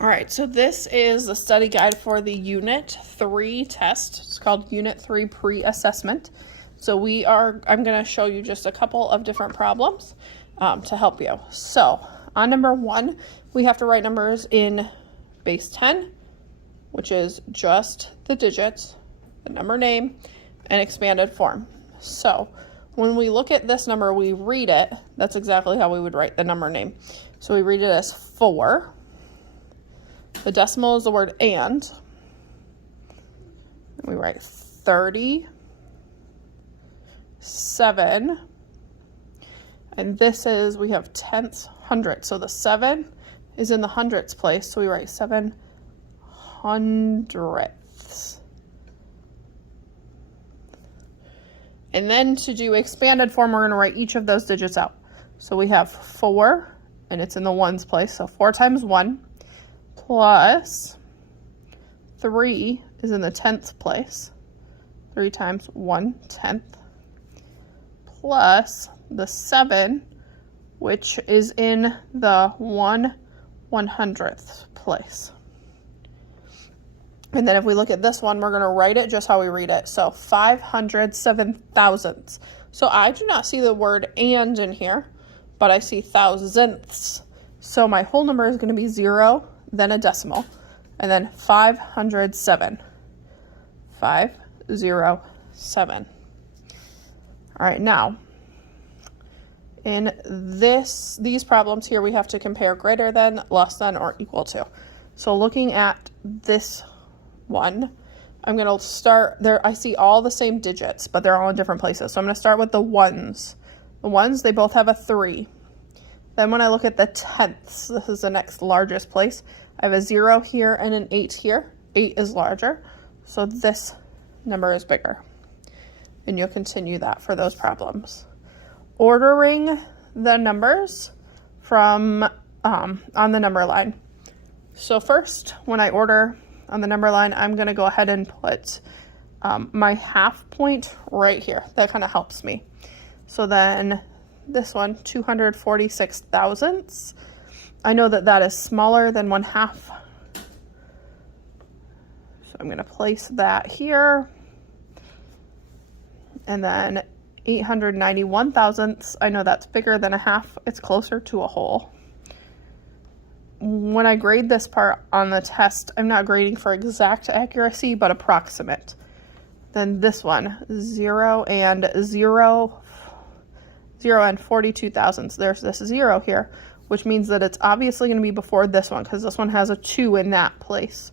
All right, so this is the study guide for the Unit 3 test. It's called Unit 3 Pre-Assessment. So I'm going to show you just a couple of different problems to help you. So on number 1, we have to write numbers in base 10, which is just the digits, the number name, and expanded form. So when we look at this number, we read it. That's exactly how we would write the number name. So we read it as 4. The decimal is the word and we write 37. And this is, we have tenths, hundredths. So the 7 is in the hundredths place. So we write 7 hundredths. And then to do expanded form, we're going to write each of those digits out. So we have 4, and it's in the ones place. So 4 times 1. Plus 3 is in the tenths place. 3 times 1/10. Plus the 7, which is in the 1/100th place. And then if we look at this one, we're going to write it just how we read it. So 507 thousandths. So I do not see the word and in here, but I see thousandths. So my whole number is going to be 0, then a decimal, and then 507. 507. All right, now in these problems here, we have to compare greater than, less than, or equal to. So looking at this one, I'm going to start there. I see all the same digits, but they're all in different places. So I'm going to start with the ones. The ones, they both have a 3. Then when I look at the tenths, this is the next largest place. I have a 0 here and an 8 here. 8 is larger, so this number is bigger. And you'll continue that for those problems. Ordering the numbers from on the number line. So first, when I order on the number line, I'm going to go ahead and put my half point right here. That kind of helps me. So then this one, 246 thousandths. I know that that is smaller than 1/2. So I'm going to place that here. And then 891 thousandths. I know that's bigger than 1/2. It's closer to a whole. When I grade this part on the test, I'm not grading for exact accuracy, but approximate. Then this one, 0 and 42 thousandths. There's this 0 here, which means that it's obviously going to be before this one because this one has a 2 in that place.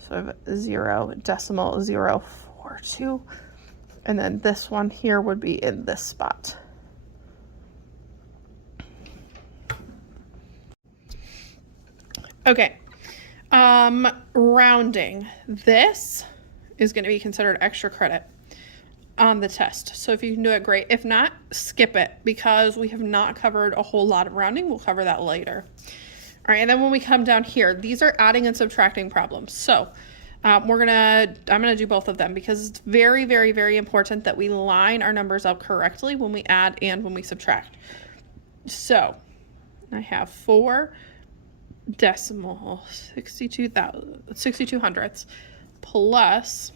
So I have 0.042. And then this one here would be in this spot. Okay. Rounding. This is going to be considered extra credit on the test. So if you can do it, great. If not, skip it because we have not covered a whole lot of rounding. We'll cover that later. All right, and then when we come down here, these are adding and subtracting problems. So I'm gonna do both of them because it's very, very, very important that we line our numbers up correctly when we add and when we subtract. So I have 4 decimal 62 hundredths plus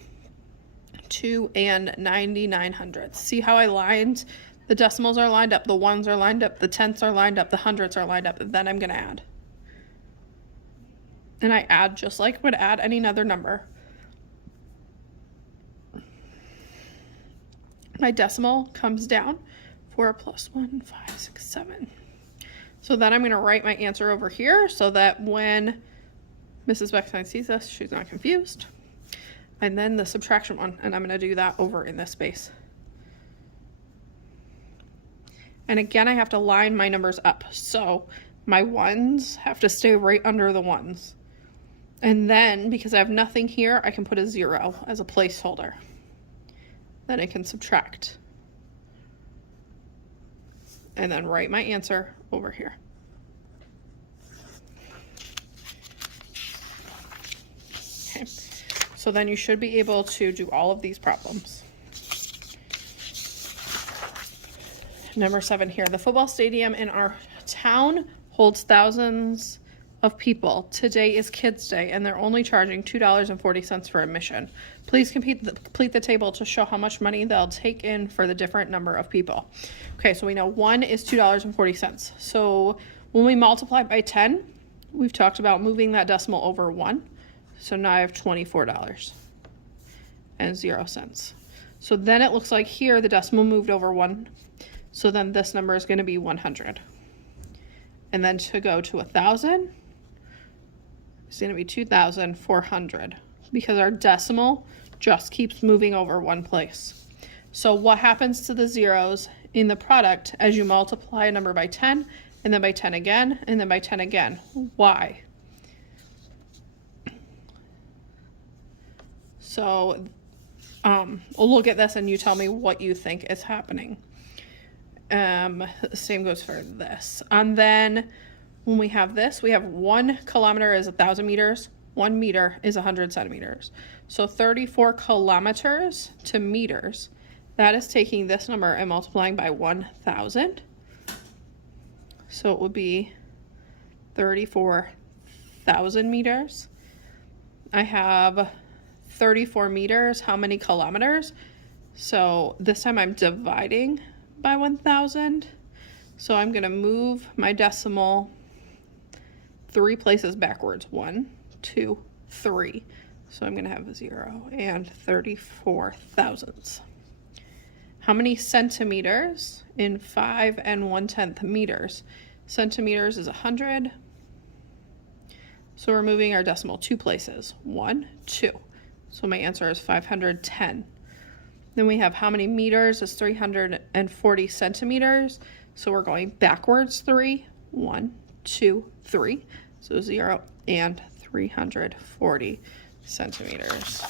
2 and 99 hundredths. See how I lined? The decimals are lined up, the ones are lined up, the tenths are lined up, the hundredths are lined up, then I'm going to add. And I add just like I would add any other number. My decimal comes down. 4 plus 1, 5, 6, 7. So then I'm going to write my answer over here so that when Mrs. Beckstein sees this, she's not confused. And then the subtraction one, and I'm going to do that over in this space. And again, I have to line my numbers up. So my ones have to stay right under the ones. And then, because I have nothing here, I can put a 0 as a placeholder. Then I can subtract. And then write my answer over here. Okay. So then you should be able to do all of these problems. Number 7 here. The football stadium in our town holds thousands of people. Today is Kids Day, and they're only charging $2.40 for admission. Please complete the table to show how much money they'll take in for the different number of people. Okay, so we know 1 is $2.40. So when we multiply by 10, we've talked about moving that decimal over 1. So now I have $24.00. So then it looks like here the decimal moved over 1. So then this number is going to be 100. And then to go to 1,000, it's going to be 2,400 because our decimal just keeps moving over one place. So what happens to the zeros in the product as you multiply a number by 10 and then by 10 again and then by 10 again? Why? So we'll look at this and you tell me what you think is happening. Same goes for this. And then when we have this, we have 1 kilometer is 1,000 meters. 1 meter is 100 centimeters. So 34 kilometers to meters. That is taking this number and multiplying by 1,000. So it would be 34,000 meters. I have 34 meters. How many kilometers? So this time I'm dividing by 1,000. So I'm going to move my decimal 3 places backwards. 1, 2, 3. So I'm going to have 0 and 34 thousandths. How many centimeters in 5 1/10 meters? Centimeters is 100. So we're moving our decimal 2 places. 1, 2. So my answer is 510. Then we have how many meters is 340 centimeters. So we're going backwards 3. 1, 2, 3. So 0 and 340 centimeters.